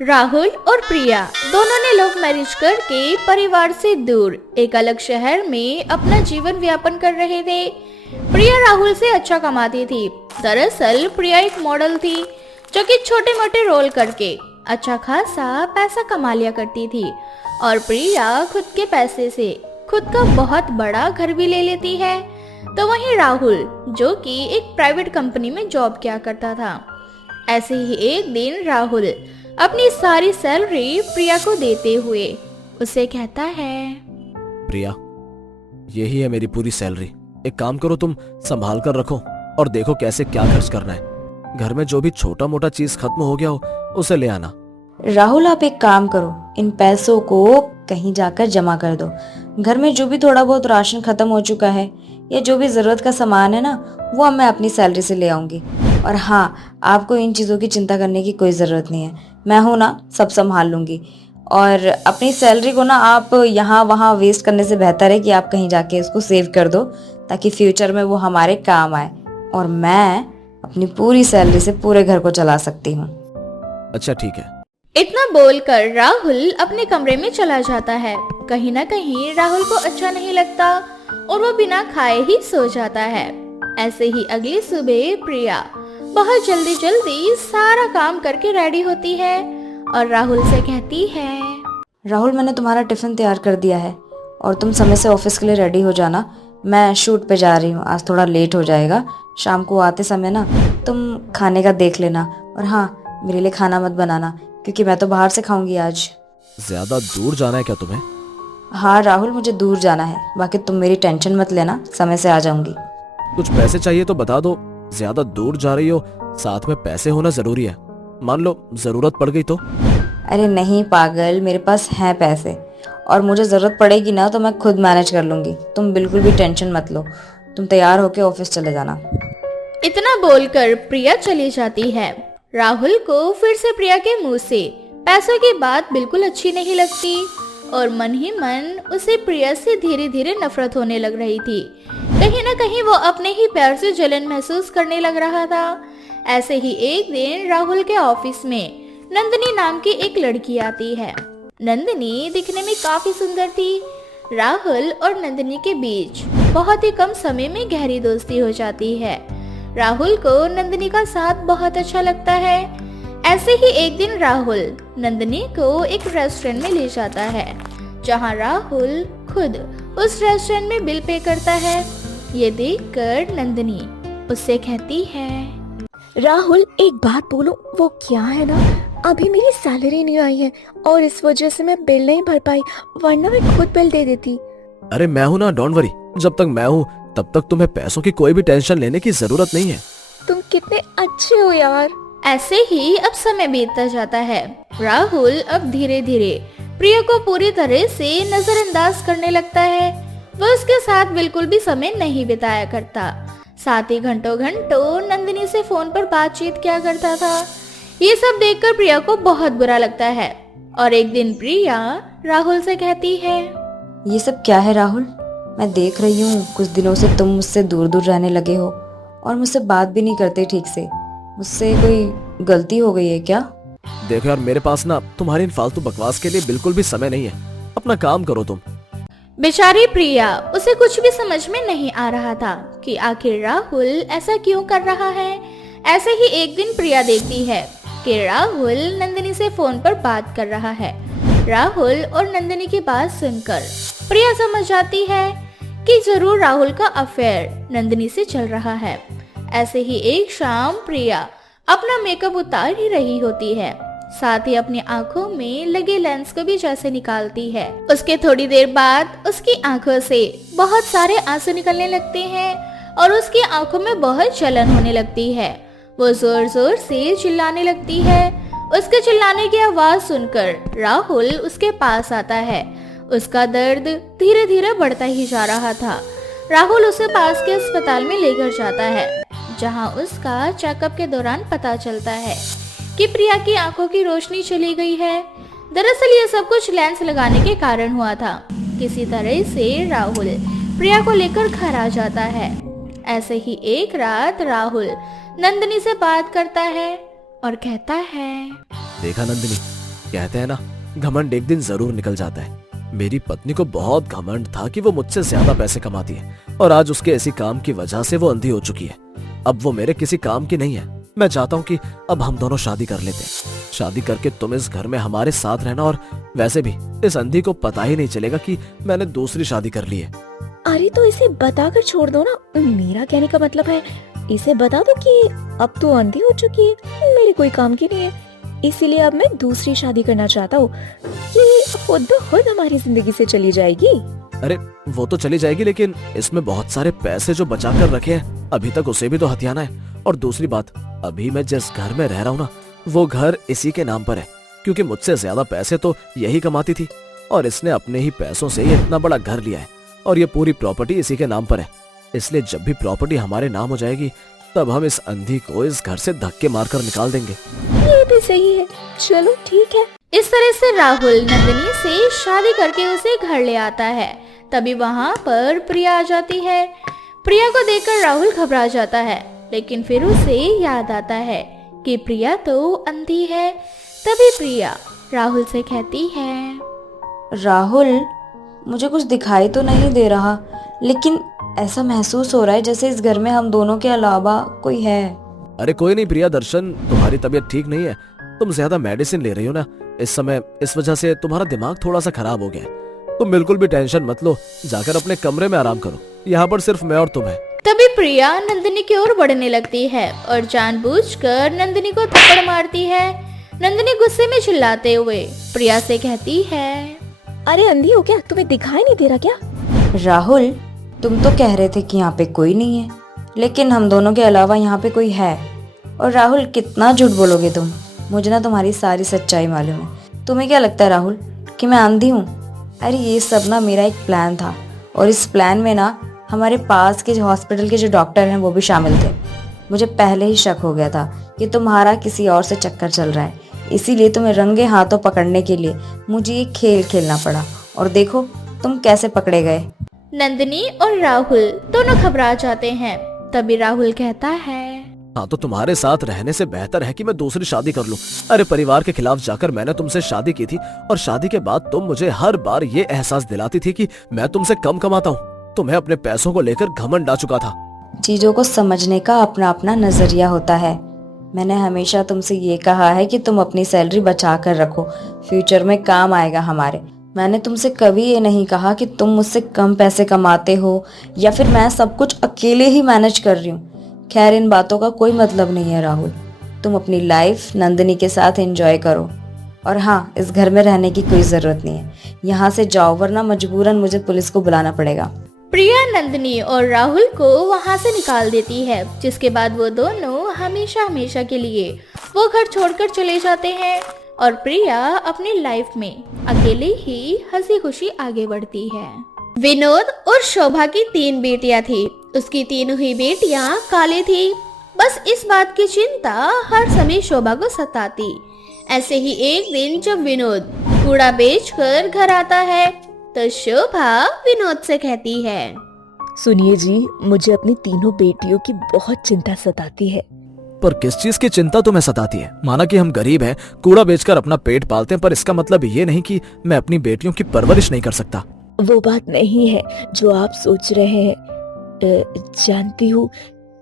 राहुल और प्रिया दोनों ने लव मैरिज करके परिवार से दूर एक अलग शहर में अपना जीवन यापन कर रहे थे। प्रिया राहुल से अच्छा कमाती थी। दरअसल प्रिया एक मॉडल थी जो कि छोटे मोटे रोल करके अच्छा खासा पैसा कमा लिया करती थी और प्रिया खुद के पैसे से खुद का बहुत बड़ा घर भी ले लेती है। तो वहीं राहुल जो कि एक प्राइवेट कंपनी में जॉब किया करता था। ऐसे ही एक दिन राहुल अपनी सारी सैलरी प्रिया को देते हुए उसे कहता है, प्रिया, यही है मेरी पूरी सैलरी। एक काम करो, तुम संभाल कर रखो और देखो कैसे क्या खर्च करना है। घर में जो भी छोटा मोटा चीज खत्म हो गया हो उसे ले आना। राहुल, आप एक काम करो, इन पैसों को कहीं जाकर जमा कर दो। घर में जो भी थोड़ा बहुत राशन खत्म हो चुका है या जो भी जरूरत का सामान है ना, वो मैं अपनी सैलरी से ले आऊंगी। और हाँ, आपको इन चीज़ों की चिंता करने की कोई ज़रूरत नहीं है, मैं हूँ ना, सब संभाल लूंगी। और अपनी सैलरी को ना आप यहाँ वहाँ वेस्ट करने से बेहतर है कि आप कहीं जाके इसको सेव कर दो ताकि फ्यूचर में वो हमारे काम आए और मैं अपनी पूरी सैलरी से पूरे घर को चला सकती हूँ। अच्छा ठीक है। इतना बोलकर राहुल अपने कमरे में चला जाता है। कहीं ना कहीं राहुल को अच्छा नहीं लगता और वो बिना खाए ही सो जाता है। ऐसे ही अगली सुबह प्रिया बहुत जल्दी जल्दी सारा काम करके रेडी होती है और राहुल से कहती है, राहुल, मैंने तुम्हारा टिफिन तैयार कर दिया है और तुम समय से ऑफिस के लिए रेडी हो जाना। मैं शूट पे जा रही हूँ, आज थोड़ा लेट हो जाएगा। शाम को आते समय ना तुम खाने का देख लेना और हाँ, मेरे लिए खाना मत बनाना क्योंकि मैं तो बाहर से खाऊंगी आज। ज्यादा दूर जाना है क्या तुम्हें? हाँ राहुल, मुझे दूर जाना है, बाकी तुम मेरी टेंशन मत लेना, समय से आ जाऊंगी। कुछ पैसे चाहिए तो बता दो। ज्यादा दूर जा रही हो, साथ में पैसे होना जरूरी है। मान लो जरूरत पड़ गई तो? अरे नहीं पागल, मेरे पास हैं पैसे और मुझे जरूरत पड़ेगी ना तो मैं खुद मैनेज कर लूंगी। तुम बिल्कुल भी टेंशन मत लो, तुम तैयार होके ऑफिस चले जाना। इतना बोलकर प्रिया चली जाती है। राहुल को फिर से प्रिया के मुंह से पैसों की बात बिल्कुल अच्छी नहीं लगती और मन ही मन उसे प्रिया से धीरे धीरे नफरत होने लग रही थी। कहीं ना कहीं वो अपने ही प्यार से जलन महसूस करने लग रहा था। ऐसे ही एक दिन राहुल के ऑफिस में नंदिनी नाम की एक लड़की आती है। नंदिनी दिखने में काफी सुंदर थी। राहुल और नंदिनी के बीच बहुत ही कम समय में गहरी दोस्ती हो जाती है। राहुल को नंदिनी का साथ बहुत अच्छा लगता है। ऐसे ही एक दिन राहुल नंदिनी को एक रेस्टोरेंट में ले जाता है जहां राहुल खुद उस रेस्टोरेंट में बिल पे करता है। ये देखकर नंदिनी उससे कहती है, राहुल, एक बात बोलूं, वो क्या है ना, अभी मेरी सैलरी नहीं आई है और इस वजह से मैं बिल नहीं भर पाई, वरना मैं खुद बिल दे देती। अरे मैं हूँ ना, डोंट वरी। जब तक मैं हूँ तब तक तुम्हें पैसों की कोई भी टेंशन लेने की जरूरत नहीं है। तुम कितने अच्छे हो यार। ऐसे ही अब समय बीतता जाता है। राहुल अब धीरे धीरे प्रिया को पूरी तरह से नजरअंदाज करने लगता है। वह उसके साथ बिल्कुल भी समय नहीं बिताया करता, साथ ही घंटों घंटों नंदिनी से फोन पर बातचीत किया करता था। ये सब देखकर प्रिया को बहुत बुरा लगता है और एक दिन प्रिया राहुल से कहती है, ये सब क्या है राहुल? मैं देख रही हूँ कुछ दिनों से तुम मुझसे दूर दूर रहने लगे हो और मुझसे बात भी नहीं करते ठीक से। मुझसे कोई गलती हो गई है क्या? देखो यार, मेरे पास ना तुम्हारी इन फालतू बकवास के लिए बिल्कुल भी समय नहीं है। अपना काम करो तुम। बेचारी प्रिया, उसे कुछ भी समझ में नहीं आ रहा था कि आखिर राहुल ऐसा क्यों कर रहा है। ऐसे ही एक दिन प्रिया देखती है कि राहुल नंदिनी से फोन पर बात कर रहा है। राहुल और नंदिनी की बात सुनकर प्रिया समझ जाती है कि जरूर राहुल का अफेयर नंदिनी से चल रहा है। ऐसे ही एक शाम प्रिया अपना मेकअप उतार ही रही होती है, साथ ही अपनी आंखों में लगे लेंस को भी जैसे निकालती है। उसके थोड़ी देर बाद उसकी आंखों से बहुत सारे आंसू निकलने लगते हैं और उसकी आंखों में बहुत जलन होने लगती है। वो जोर जोर से चिल्लाने लगती है। उसके चिल्लाने की आवाज सुनकर राहुल उसके पास आता है। उसका दर्द धीरे धीरे बढ़ता ही जा रहा था। राहुल उसे पास के अस्पताल में लेकर जाता है जहां उसका चेकअप के दौरान पता चलता है कि प्रिया की आंखों की रोशनी चली गई है। दरअसल ये सब कुछ लेंस लगाने के कारण हुआ था। किसी तरह से राहुल प्रिया को लेकर घर आ जाता है। ऐसे ही एक रात राहुल नंदिनी से बात करता है और कहता है, देखा नंदिनी, कहते हैं ना, घमंड एक दिन जरूर निकल जाता है। मेरी पत्नी को बहुत घमंड था कि वो मुझसे ज्यादा पैसे कमाती है और आज उसके ऐसी काम की वजह से वो अंधी हो चुकी है। अब वो मेरे किसी काम की नहीं है। मैं चाहता हूँ कि अब हम दोनों शादी कर लेते हैं। शादी करके तुम इस घर में हमारे साथ रहना, और वैसे भी इस अंधी को पता ही नहीं चलेगा कि मैंने दूसरी शादी कर ली है। अरे तो इसे बताकर छोड़ दो ना। मेरा कहने का मतलब है, इसे बता दो कि अब तो अंधी हो चुकी है, मेरे कोई काम की नहीं है, इसीलिए अब मैं दूसरी शादी करना चाहता हूँ। ये खुद ब खुद हमारी जिंदगी से चली जाएगी। अरे वो तो चली जाएगी, लेकिन इसमें बहुत सारे पैसे जो बचा कर रखे हैं, अभी तक उसे भी तो हथियाना है। और दूसरी बात, अभी मैं जिस घर में रह रहा हूँ ना, वो घर इसी के नाम पर है, क्योंकि मुझसे ज्यादा पैसे तो यही कमाती थी और इसने अपने ही पैसों से ही इतना बड़ा घर लिया है और ये पूरी प्रॉपर्टी इसी के नाम पर है। इसलिए जब भी प्रॉपर्टी हमारे नाम हो जाएगी, तब हम इस अंधी को इस घर से धक्के मारकर निकाल देंगे। ये भी सही है, चलो ठीक है। इस तरह से राहुल नंदिनी से शादी करके उसे घर ले आता है। तभी वहाँ पर प्रिया आ जाती है। प्रिया को देखकर राहुल घबरा जाता है, लेकिन फिर उसे याद आता है कि प्रिया तो अंधी है। तभी प्रिया राहुल से कहती है, राहुल, मुझे कुछ दिखाई तो नहीं दे रहा, लेकिन ऐसा महसूस हो रहा है जैसे इस घर में हम दोनों के अलावा कोई है। अरे कोई नहीं प्रिया दर्शन, तुम्हारी तबीयत ठीक नहीं है। तुम ज्यादा मेडिसिन ले रही हो ना इस समय, इस वजह से तुम्हारा दिमाग थोड़ा सा खराब हो गया है। तुम बिल्कुल भी टेंशन मत लो, जाकर अपने कमरे में आराम करो। यहाँ पर सिर्फ मैं और तुम है। तभी प्रिया नंदिनी की ओर बढ़ने लगती है और जानबूझकर नंदिनी को थप्पड़ मारती है। नंदिनी गुस्से में चिल्लाते हुए प्रिया से कहती है, अरे अंधी हो क्या, तुम्हें दिखाई नहीं दे रहा क्या? राहुल, तुम तो कह रहे थे कि यहाँ पे कोई नहीं है, लेकिन हम दोनों के अलावा यहाँ पे कोई है। और राहुल, कितना झूठ बोलोगे तुम? मुझे ना तुम्हारी सारी सच्चाई मालूम है। तुम्हें क्या लगता है राहुल कि मैं अंधी हूँ? अरे ये सब ना मेरा एक प्लान था, और इस प्लान में ना हमारे पास के हॉस्पिटल के जो डॉक्टर हैं वो भी शामिल थे। मुझे पहले ही शक हो गया था कि तुम्हारा किसी और से चक्कर चल रहा है, इसीलिए तुम्हें रंगे हाथों पकड़ने के लिए मुझे ये खेल खेलना पड़ा। और देखो तुम कैसे पकड़े गए। नंदिनी और राहुल दोनों घबरा जाते हैं। तभी राहुल कहता है, हाँ तो तुम्हारे साथ रहने से बेहतर है कि मैं दूसरी शादी कर लूं। अरे परिवार के खिलाफ जाकर मैंने तुमसे शादी की थी, और शादी के बाद तुम मुझे हर बार ये एहसास दिलाती थी कि मैं तुमसे कम कमाता हूँ। तुम्हें अपने पैसों को लेकर घमंड आ चुका था। चीजों को समझने का अपना अपना नजरिया होता है। मैंने हमेशा तुमसे ये कहा है कि तुम अपनी सैलरी बचा कर रखो, फ्यूचर में काम आएगा हमारे। मैंने तुमसे कभी ये नहीं कहा कि तुम मुझसे कम पैसे कमाते हो या फिर मैं सब कुछ अकेले ही मैनेज कर रही हूँ। खैर, इन बातों का कोई मतलब नहीं है राहुल। तुम अपनी लाइफ नंदिनी के साथ एंजॉय करो, और हाँ, इस घर में रहने की कोई जरूरत नहीं है। यहाँ से जाओ, वरना मजबूरन मुझे पुलिस को बुलाना पड़ेगा। प्रिया नंदिनी और राहुल को वहाँ से निकाल देती है, जिसके बाद वो दोनों हमेशा हमेशा के लिए वो घर छोड़कर चले जाते हैं और प्रिया अपनी लाइफ में अकेले ही हंसी खुशी आगे बढ़ती है। विनोद और शोभा की 3 बेटियां थी। उसकी तीनों ही बेटियां काली थी। बस इस बात की चिंता हर समय शोभा को सताती। ऐसे ही एक दिन जब विनोद कूड़ा बेचकर घर आता है, तो शोभा विनोद से कहती है, सुनिए जी, मुझे अपनी तीनों बेटियों की बहुत चिंता सताती है। पर किस चीज की चिंता तुम्हें सताती है? माना कि हम गरीब हैं, कूड़ा बेचकर अपना पेट पालते हैं, पर इसका मतलब ये नहीं कि मैं अपनी बेटियों की परवरिश नहीं कर सकता। वो बात नहीं है जो आप सोच रहे हैं। जानती हूँ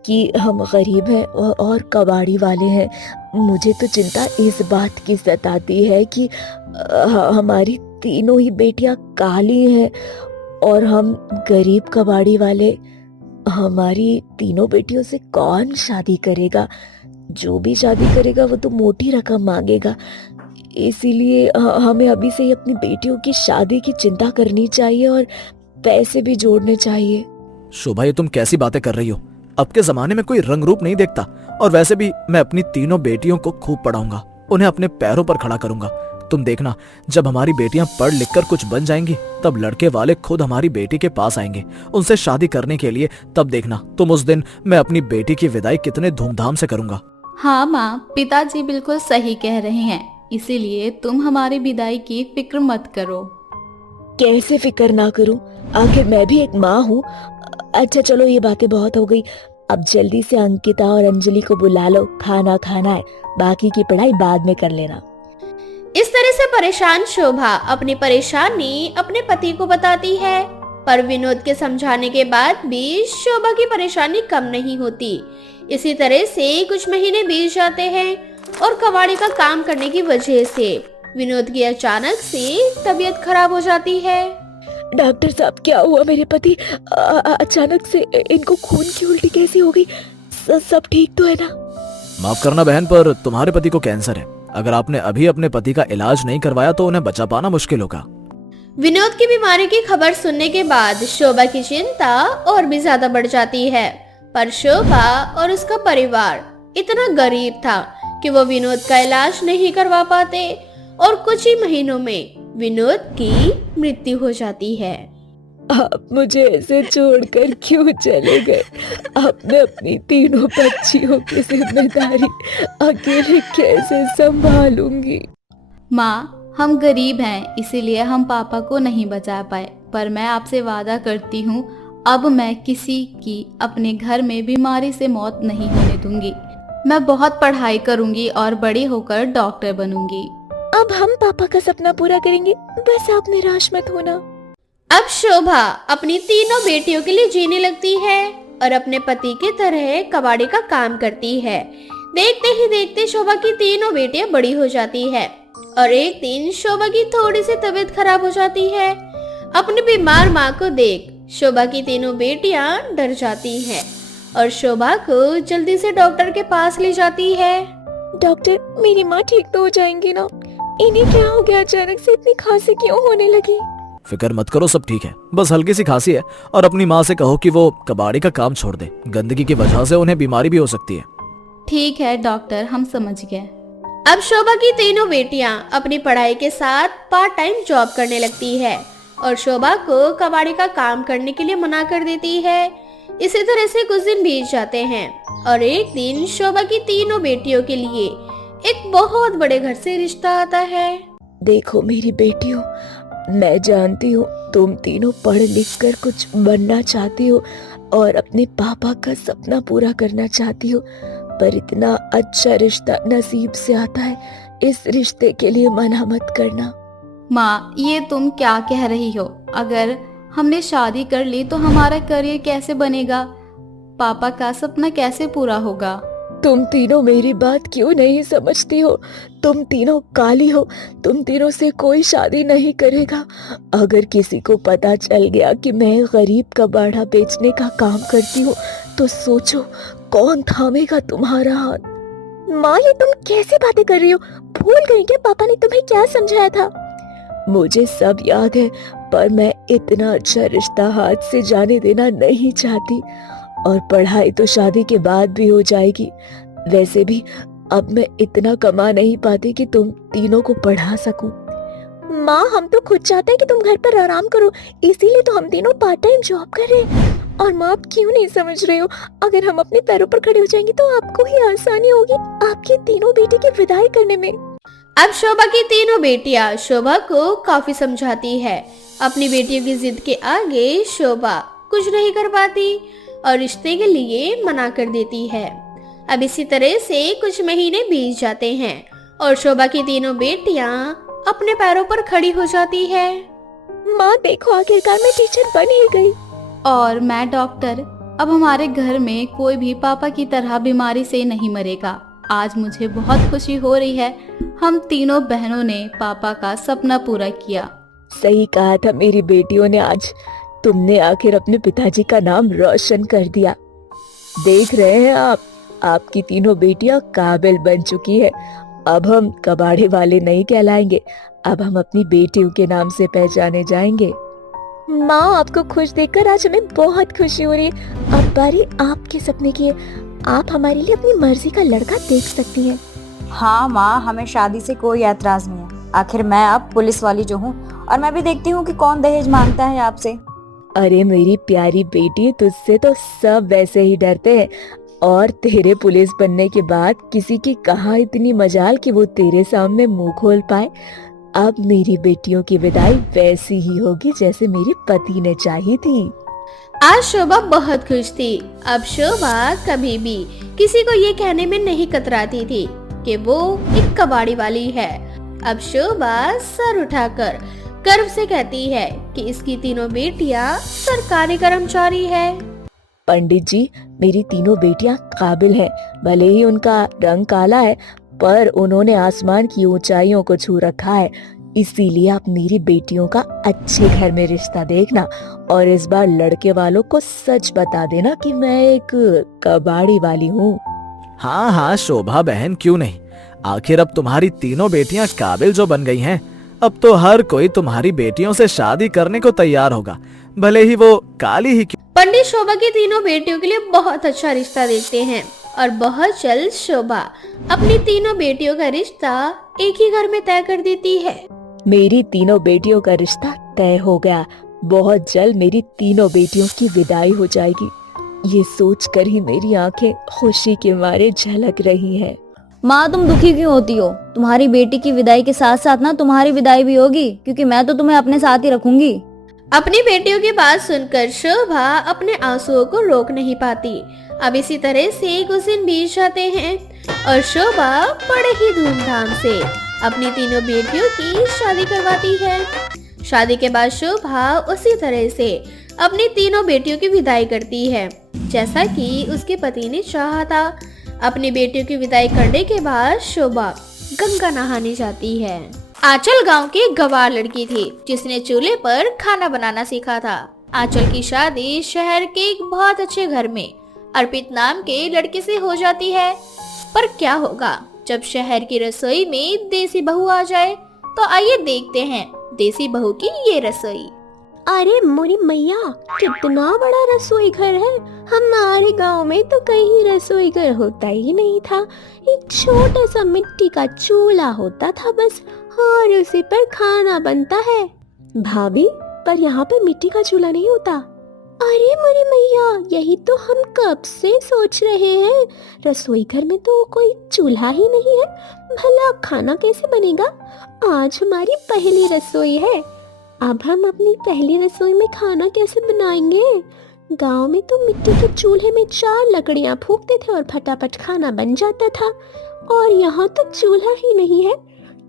कि हम गरीब हैं और कबाड़ी वाले हैं। मुझे तो चिंता इस बात की सताती है कि हमारी तीनों ही बेटियां काली हैं और हम गरीब कबाड़ी वाले। हमारी तीनों बेटियों से कौन शादी करेगा? जो भी शादी करेगा वो तो मोटी रकम मांगेगा। इसीलिए हमें अभी से ही अपनी बेटियों की शादी की चिंता करनी चाहिए और पैसे भी जोड़ने चाहिए। शोभा, ये तुम कैसी बातें कर रही हो? अब के जमाने में कोई रंग रूप नहीं देखता, और वैसे भी मैं अपनी तीनों बेटियों को खूब पढ़ाऊंगा, उन्हें अपने पैरों पर खड़ा करूंगा। तुम देखना, जब हमारी बेटियां पढ़ लिख कर कुछ बन जाएंगी, तब लड़के वाले खुद हमारी बेटी के पास आएंगे उनसे शादी करने के लिए। तब देखना तुम उस दिन मैं अपनी बेटी की विदाई कितने धूमधाम से करूंगा। हाँ माँ, पिताजी बिल्कुल सही कह रहे हैं, इसीलिए तुम हमारी विदाई की फिक्र मत करो। कैसे फिक्र ना करूं? आखिर मैं भी एक माँ हूँ। अच्छा चलो, ये बातें बहुत हो गई। अब जल्दी से अंकिता और अंजलि को बुला लो, खाना खाना है, बाकी की पढ़ाई बाद में कर लेना। इस तरह से परेशान शोभा अपनी परेशानी अपने पति को बताती है, पर विनोद के समझाने के बाद भी शोभा की परेशानी कम नहीं होती। इसी तरह से कुछ महीने बीत जाते हैं और कबाड़ी का काम करने की वजह से विनोद की अचानक से तबीयत खराब हो जाती है। डॉक्टर साहब, क्या हुआ मेरे पति? अचानक से इनको खून की उल्टी कैसी हो गई? सब ठीक तो है ना? माफ करना बहन, पर तुम्हारे पति को कैंसर है। अगर आपने अभी अपने पति का इलाज नहीं करवाया तो उन्हें बचा पाना मुश्किल होगा। विनोद की बीमारी की खबर सुनने के बाद शोभा की चिंता और भी ज्यादा बढ़ जाती है, पर शोभा और उसका परिवार इतना गरीब था कि वो विनोद का इलाज नहीं करवा पाते और कुछ ही महीनों में विनोद की मृत्यु हो जाती है। आप मुझे ऐसे छोड़कर क्यों चले गए? आपने अपनी तीनों बच्चियों की जिम्मेदारी अकेले कैसे संभालूंगी? माँ, हम गरीब हैं, इसीलिए हम पापा को नहीं बचा पाए, पर मैं आपसे वादा करती हूँ अब मैं किसी की अपने घर में बीमारी से मौत नहीं होने दूंगी। मैं बहुत पढ़ाई करूंगी और बड़ी होकर डॉक्टर बनूंगी। अब हम पापा का सपना पूरा करेंगे, बस आप निराश मत होना। अब शोभा अपनी तीनों बेटियों के लिए जीने लगती है और अपने पति की तरह कबाड़ी का काम करती है। देखते ही देखते शोभा की तीनों बेटियां बड़ी हो जाती है और एक दिन शोभा की थोड़ी सी तबीयत खराब हो जाती है। अपनी बीमार माँ को देख शोभा की तीनों बेटियां डर जाती हैं और शोभा को जल्दी से डॉक्टर के पास ले जाती है। डॉक्टर, मेरी माँ ठीक तो हो जाएंगी ना? इन्हें क्या हो गया? अचानक से इतनी खांसी क्यों होने लगी? फिक्र मत करो, सब ठीक है। बस हल्की सी खांसी है और अपनी माँ से कहो कि वो कबाड़ी का काम छोड़ दे। गंदगी की वजह से उन्हें बीमारी भी हो सकती है। ठीक है डॉक्टर, हम समझ गए। अब शोभा की तीनों बेटियां अपनी पढ़ाई के साथ पार्ट टाइम जॉब करने लगती है और शोभा को कबाड़ी का काम करने के लिए मना कर देती है। इसी तरह से कुछ दिन बीत जाते हैं और एक दिन शोभा की तीनों बेटियों के लिए एक बहुत बड़े घर से रिश्ता आता है। देखो मेरी बेटियों, मैं जानती हूँ तुम तीनों पढ़ लिख कर कुछ बनना चाहती हो और अपने पापा का सपना पूरा करना चाहती हो, पर इतना अच्छा रिश्ता नसीब से आता है। इस रिश्ते के लिए मना मत करना। माँ, ये तुम क्या कह रही हो? अगर हमने शादी कर ली तो हमारा करियर कैसे बनेगा? पापा का सपना कैसे पूरा होगा? तुम तीनों मेरी बात क्यों नहीं समझती हो? तुम तीनों काली हो, तुम तीनों से कोई शादी नहीं करेगा। अगर किसी को पता चल गया कि मैं गरीब कबाड़ा बेचने का काम करती हूँ तो सोचो कौन थामेगा तुम्हारा हाथ? माँ, ये तुम कैसी बातें कर रही हो? भूल गई क्या पापा ने तुम्हें क्या समझाया था? मुझे सब याद है, पर मैं इतना अच्छा रिश्ता हाथ से जाने देना नहीं चाहती। और पढ़ाई तो शादी के बाद भी हो जाएगी। वैसे भी अब मैं इतना कमा नहीं पाती कि तुम तीनों को पढ़ा सकूं। माँ, हम तो खुद चाहते हैं कि तुम घर पर आराम करो, इसीलिए तो हम तीनों पार्ट टाइम जॉब कर रहे हैं। और माँ, आप क्यों नहीं समझ रहे हो? अगर हम अपने पैरों पर खड़े हो जाएंगे तो आपको ही आसानी होगी आपकी तीनों बेटी की विदाई करने में। अब शोभा की तीनों बेटियां शोभा को काफी समझाती है। अपनी बेटियों की जिद के आगे शोभा कुछ नहीं कर पाती और रिश्ते के लिए मना कर देती है। अब इसी तरह से कुछ महीने बीत जाते हैं और शोभा की तीनों बेटियां अपने पैरों पर खड़ी हो जाती है। माँ देखो, आखिरकार मैं टीचर बन ही गई। और मैं डॉक्टर। अब हमारे घर में कोई भी पापा की तरह बीमारी से नहीं मरेगा। आज मुझे बहुत खुशी हो रही है। हम तीनों बहनों ने पापा का सपना पूरा किया। सही कहा था मेरी बेटियों ने। आज तुमने आखिर अपने पिताजी का नाम रोशन कर दिया। देख रहे हैं आप, आपकी तीनों बेटियां काबिल बन चुकी है। अब हम कबाड़े वाले नहीं कहलाएंगे, अब हम अपनी बेटियों के नाम से पहचाने जाएंगे। माँ, आपको खुश देखकर आज हमें बहुत खुशी हो रही है। अब बारी आपके सपने की है। आप हमारे लिए अपनी मर्जी का लड़का देख सकती हैं। हाँ माँ, हमें शादी से कोई ऐतराज नहीं है। आखिर मैं अब पुलिस वाली जो हूँ, और मैं भी देखती हूँ कि कौन दहेज मांगता है आपसे। अरे मेरी प्यारी बेटी, तुझसे तो सब वैसे ही डरते हैं। और तेरे पुलिस बनने के बाद किसी की कहाँ इतनी मजाल कि वो तेरे सामने मुंह खोल पाए। अब मेरी बेटियों की विदाई वैसी ही होगी जैसे मेरे पति ने चाही थी। आज शोभा बहुत खुश थी। अब शोभा कभी भी किसी को ये कहने में नहीं कतराती थी कि वो एक कबाड़ी वाली है। अब शोभा सर उठाकर गर्व से कहती है कि इसकी तीनों बेटियां सरकारी कर्मचारी है। पंडित जी, मेरी तीनों बेटियां काबिल हैं। भले ही उनका रंग काला है, पर उन्होंने आसमान की ऊंचाइयों को छू रखा है। इसीलिए आप मेरी बेटियों का अच्छे घर में रिश्ता देखना, और इस बार लड़के वालों को सच बता देना कि मैं एक कबाड़ी वाली हूँ। हाँ हाँ शोभा बहन, क्यों नहीं। आखिर अब तुम्हारी तीनों बेटियां काबिल जो बन गई हैं, अब तो हर कोई तुम्हारी बेटियों से शादी करने को तैयार होगा, भले ही वो काली ही क्यों। पंडित शोभा की तीनों बेटियों के लिए बहुत अच्छा रिश्ता देखते हैं और बहुत जल्द शोभा अपनी तीनों बेटियों का रिश्ता एक ही घर में तय कर देती है। मेरी तीनों बेटियों का रिश्ता तय हो गया। बहुत जल्द मेरी तीनों बेटियों की विदाई हो जाएगी। ये सोचकर ही मेरी आंखें खुशी के मारे झलक रही हैं। माँ, तुम दुखी क्यों होती हो? तुम्हारी बेटी की विदाई के साथ साथ ना तुम्हारी विदाई भी होगी, क्योंकि मैं तो तुम्हें अपने साथ ही रखूंगी। अपनी बेटियों की बात सुनकर शोभा अपने आंसुओं को रोक नहीं पाती। अब इसी तरह से कुछ दिन बीत जाते हैं और शोभा बड़े ही धूमधाम से अपनी तीनों बेटियों की शादी करवाती है। शादी के बाद शोभा उसी तरह से अपनी तीनों बेटियों की विदाई करती है, जैसा कि उसके पति ने चाहा था। अपनी बेटियों की विदाई करने के बाद शोभा गंगा नहाने जाती है। आंचल गांव की एक गवार लड़की थी जिसने चूल्हे पर खाना बनाना सीखा था। आंचल की शादी शहर के एक बहुत अच्छे घर में अर्पित नाम के लड़के से हो जाती है। पर क्या होगा जब शहर की रसोई में देसी बहू आ जाए? तो आइए देखते हैं देसी बहू की ये रसोई। अरे मोरी मैया, कितना बड़ा रसोई घर है। हमारे गांव में तो कहीं रसोई घर होता ही नहीं था। एक छोटा सा मिट्टी का चूल्हा होता था बस, और उसी पर खाना बनता है। भाभी, पर यहाँ पर मिट्टी का चूल्हा नहीं होता। अरे मोरी मैया, यही तो हम कब से सोच रहे हैं। रसोई घर में तो कोई चूल्हा ही नहीं है, भला खाना कैसे बनेगा? आज हमारी पहली रसोई है। अब हम अपनी पहली रसोई में खाना कैसे बनाएंगे? गांव में तो मिट्टी के चूल्हे में 4 लकड़ियां फूंकते थे और फटाफट खाना बन जाता था, और यहाँ तो चूल्हा ही नहीं है।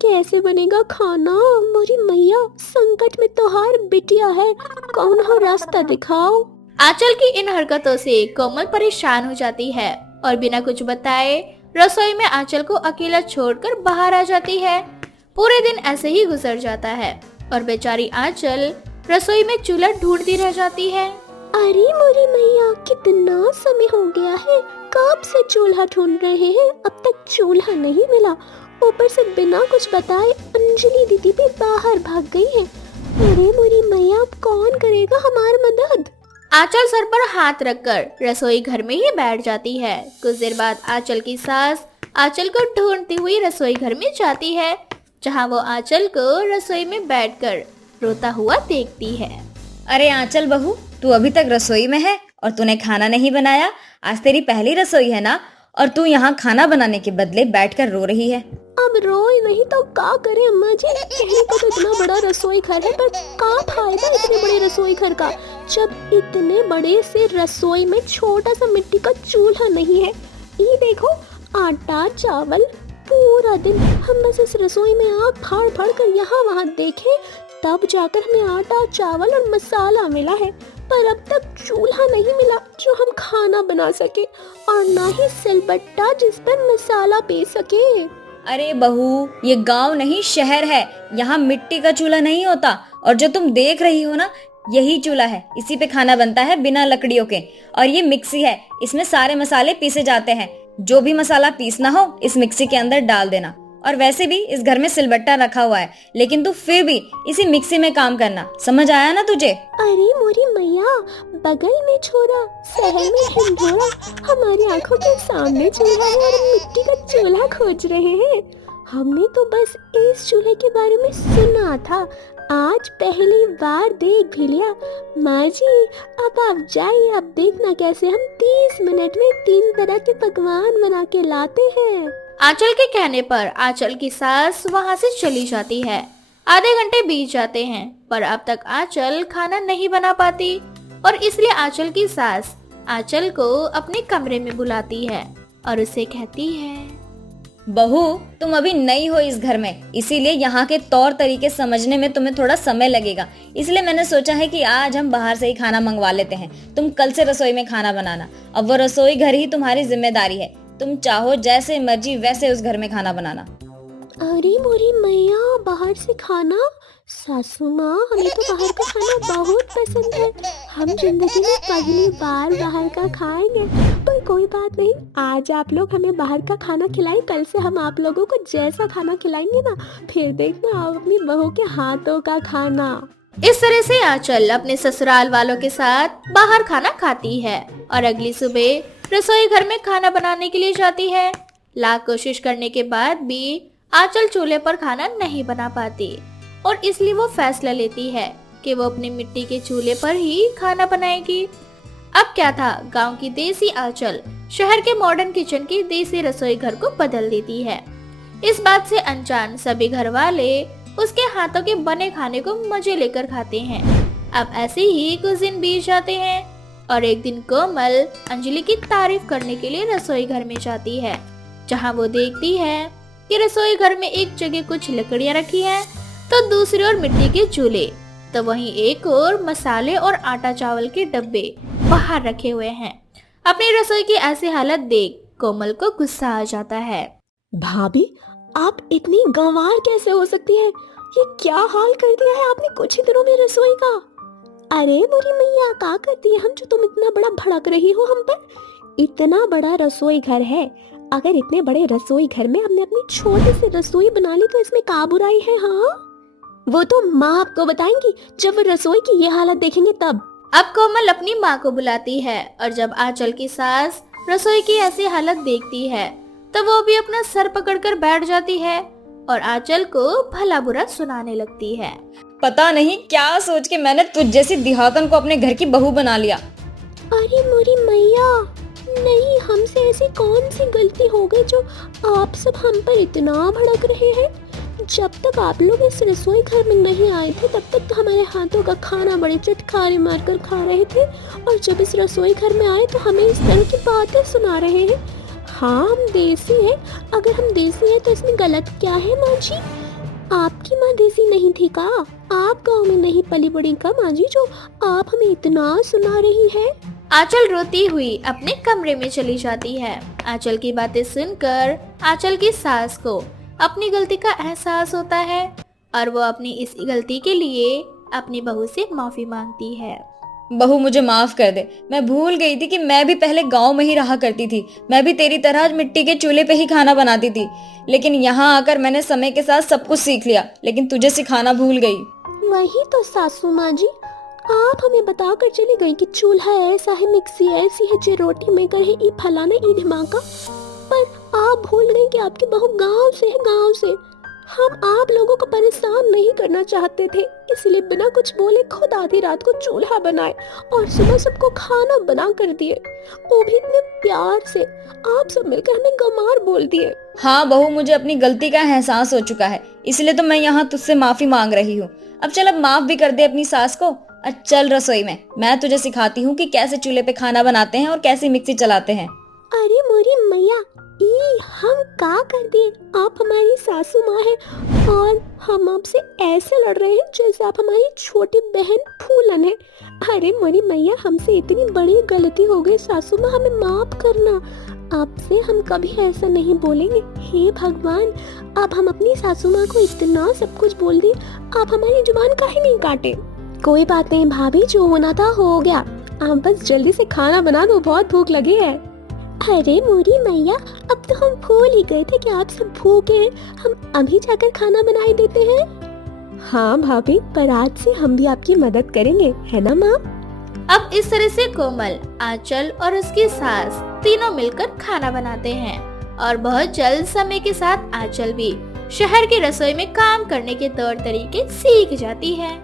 कैसे बनेगा खाना? मोरी मैया, संकट में तो हार बिटिया है, कौन हो रास्ता दिखाओ। आंचल की इन हरकतों से कोमल परेशान हो जाती है और बिना कुछ बताए रसोई में आंचल को अकेला छोड़कर बाहर आ जाती है। पूरे दिन ऐसे ही गुजर जाता है और बेचारी आंचल रसोई में चूल्हा ढूंढती रह जाती है। अरे मोरी मैया, कितना समय हो गया है, कब से चूल्हा ढूंढ रहे हैं, अब तक चूल्हा नहीं मिला। ऊपर से बिना कुछ बताए अंजलि दीदी भी बाहर भाग गई है। अरे मोरी मैया, अब कौन करेगा हमारी मदद? आंचल सर पर हाथ रखकर रसोई घर में ही बैठ जाती है। कुछ देर बाद आंचल की सास आंचल को ढूंढती हुई रसोई घर में जाती है, जहां वो आंचल को रसोई में बैठकर रोता हुआ देखती है। अरे आंचल बहू, तू अभी तक रसोई में है और तूने खाना नहीं बनाया? आज तेरी पहली रसोई है ना, और तू यहाँ खाना बनाने के बदले बैठकर रो रही है। अब रोए नहीं तो क्या करे अम्मा जी? कहने को तो इतना बड़ा रसोई घर है, पर क्या फायदा इतने बड़े रसोई घर का जब इतने बड़े से रसोई में छोटा सा मिट्टी का चूल्हा नहीं है। ये देखो, आटा चावल, पूरा दिन हम बस इस रसोई में आग फाड़ फाड़ कर यहाँ वहाँ देखे, तब जाकर हमें आटा चावल और मसाला मिला है। पर अब तक चूल्हा नहीं मिला जो हम खाना बना सके, और ना ही सिलबट्टा जिस पर मसाला पीस सके। अरे बहू, ये गांव नहीं शहर है, यहाँ मिट्टी का चूल्हा नहीं होता, और जो तुम देख रही हो ना, यही चूल्हा है। इसी पे खाना बनता है बिना लकड़ियों के, और ये मिक्सी है, इसमें सारे मसाले पीसे जाते हैं। जो भी मसाला पीसना हो इस मिक्सी के अंदर डाल देना। और वैसे भी इस घर में सिलबट्टा रखा हुआ है, लेकिन तू फिर भी इसी मिक्सी में काम करना। समझ आया ना तुझे? अरे मोरी मैया, बगल में छोरा, शहर में ढिंढोरा, हमारी आंखों के सामने चूल्हा है और मिट्टी का चूल्हा खोज रहे हैं। हमने तो बस इस चूल्हे के बारे में सुना था, आज पहली बार देख भी लिया। माँ जी, अब आप जाइए, अब देखना कैसे हम 30 मिनट में 3 तरह के पकवान बना के लाते हैं। आंचल के कहने पर आंचल की सास वहां से चली जाती है। आधे घंटे बीत जाते हैं, पर अब तक आंचल खाना नहीं बना पाती, और इसलिए आंचल की सास आंचल को अपने कमरे में बुलाती है और उसे कहती है, बहू, तुम अभी नई हो इस घर में, इसीलिए यहाँ के तौर तरीके समझने में तुम्हें थोड़ा समय लगेगा। इसलिए मैंने सोचा है कि आज हम बाहर से ही खाना मंगवा लेते हैं। तुम कल से रसोई में खाना बनाना। अब वो रसोई घर ही तुम्हारी जिम्मेदारी है। तुम चाहो जैसे मर्जी वैसे उस घर में खाना बनाना। अरे मोरी मैया, बाहर से खाना? सासू माँ, हमें तो बाहर का खाना बहुत पसंद है। हम जिंदगी में पहली बार बाहर का खाएंगे। पर कोई बात नहीं, आज आप लोग हमें बाहर का खाना खिलाएं। कल से हम आप लोगों को जैसा खाना खिलाएंगे ना, फिर देखना आप अपनी बहू के हाथों का खाना। इस तरह से आंचल अपने ससुराल वालों के साथ बाहर खाना खाती है और अगली सुबह रसोई घर में खाना बनाने के लिए जाती है। लाख कोशिश करने के बाद भी आंचल चूल्हे पर खाना नहीं बना पाती और इसलिए वो फैसला लेती है कि वो अपने मिट्टी के चूल्हे पर ही खाना बनाएगी। अब क्या था, गांव की देसी आंचल शहर के मॉडर्न किचन की देसी रसोई घर को बदल देती है। इस बात से अनजान सभी घर वाले उसके हाथों के बने खाने को मजे लेकर खाते हैं। अब ऐसे ही कुछ दिन बीत जाते हैं और एक दिन कोमल अंजलि की तारीफ करने के लिए रसोई घर में जाती है, जहाँ वो देखती है कि रसोई घर में एक जगह कुछ लकड़ियाँ रखी हैं, तो दूसरी ओर मिट्टी के चूल्हे, तो वहीं एक और मसाले और आटा चावल के डब्बे बाहर रखे हुए हैं। अपनी रसोई की ऐसी हालत देख कोमल को गुस्सा आ जाता है। भाभी, आप इतनी गंवार कैसे हो सकती है? ये क्या हाल कर दिया है आपने कुछ ही दिनों में रसोई का। अरे मोरी मैया, क्या करती है हम जो तुम इतना बड़ा भड़क रही हो हम पर? इतना बड़ा रसोई घर है, अगर इतने बड़े रसोई घर में हमने अपनी छोटी सी रसोई बना ली तो इसमें क्या बुराई है? हाँ, वो तो माँ आपको बताएंगी जब वो रसोई की ये हालत देखेंगे तब। अब कोमल अपनी माँ को बुलाती है और जब आंचल की सास रसोई की ऐसी हालत देखती है तो वो भी अपना सर पकड़कर बैठ जाती है और आंचल को भला बुरा सुनाने लगती है। पता नहीं क्या सोच के मैंने तुझ जैसी दिहातन को अपने घर की बहू बना लिया। अरे मोरी मैया, नहीं, हमसे ऐसी कौन सी गलती हो गई जो आप सब हम पर इतना भड़क रहे हैं? जब तक आप लोग इस रसोई घर में नहीं आए थे तब तक तो हमारे हाथों का खाना बड़े चटखारे मारकर खा रहे थे, और जब इस रसोई घर में आए तो हमें इस तरह की बातें सुना रहे हैं। हाँ, हम देसी हैं। अगर हम देसी हैं तो इसमें गलत क्या है माँ जी? आपकी माँ देसी नहीं थी का? आप गांव में नहीं पली बड़ी का माँ जी जो आप हमें इतना सुना रही है? आंचल रोती हुई अपने कमरे में चली जाती है। आंचल की बातें सुनकर आंचल की सास को अपनी गलती का एहसास होता है और वो अपनी इस गलती के लिए अपनी बहू से माफी मांगती है। बहू, मुझे माफ कर दे। मैं भूल गई थी कि मैं भी पहले गांव में ही रहा करती थी। मैं भी तेरी तरह मिट्टी के चूल्हे पे ही खाना बनाती थी, लेकिन यहाँ आकर मैंने समय के साथ सब कुछ सीख लिया, लेकिन तुझे सिखाना भूल गई। वही तो सासू माँ जी, आप हमें बता कर चली गई कि चूल्हा ऐसा है, मिक्सी ऐसी है, जो रोटी मेकर है, ई फलाना ई ढिमाका। पर आप भूल गए कि आपकी बहू गांव से है, गांव से। हम आप लोगों को परेशान नहीं करना चाहते थे, इसलिए बिना कुछ बोले खुद आधी रात को चूल्हा बनाए और सुबह सबको खाना बना कर दिए, वो भी इतने प्यार से। आप सब मिलकर हमें गंवार बोल दिए। हाँ बहू, मुझे अपनी गलती का एहसास हो चुका है, इसलिए तो मैं यहाँ तुझसे माफी मांग रही हूँ। अब चल, अब माफ भी कर दे अपनी सास को। चल रसोई में, मैं तुझे सिखाती हूँ कि कैसे चूल्हे पे खाना बनाते हैं और कैसे मिक्सी चलाते हैं। अरे मोरी मैया, हम का कर दिए? आप हमारी सासू माँ हैं और हम आपसे ऐसे लड़ रहे हैं जैसे आप हमारी छोटी बहन फूलन है। अरे मोरी मैया, हमसे इतनी बड़ी गलती हो गई सासू माँ, हमें माफ करना। आपसे हम कभी ऐसा नहीं बोलेंगे। हे भगवान, अब हम अपनी सासू माँ को इतना सब कुछ बोल दिए, आप हमारी जुबान काहे नहीं काटे? कोई बात नहीं भाभी, जो होना था हो गया। आप बस जल्दी से खाना बना दो, बहुत भूख लगी है। अरे मोरी मैया, अब तो हम भूल ही गए थे कि आप सब भूखे हैं। हम अभी जाकर खाना बनाए देते हैं। हाँ भाभी, पर आज से हम भी आपकी मदद करेंगे, है ना माँ? अब इस तरह से कोमल, आंचल और उसकी सास तीनों मिलकर खाना बनाते हैं और बहुत जल्द समय के साथ आंचल भी शहर की रसोई में काम करने के तौर तरीके सीख जाती है।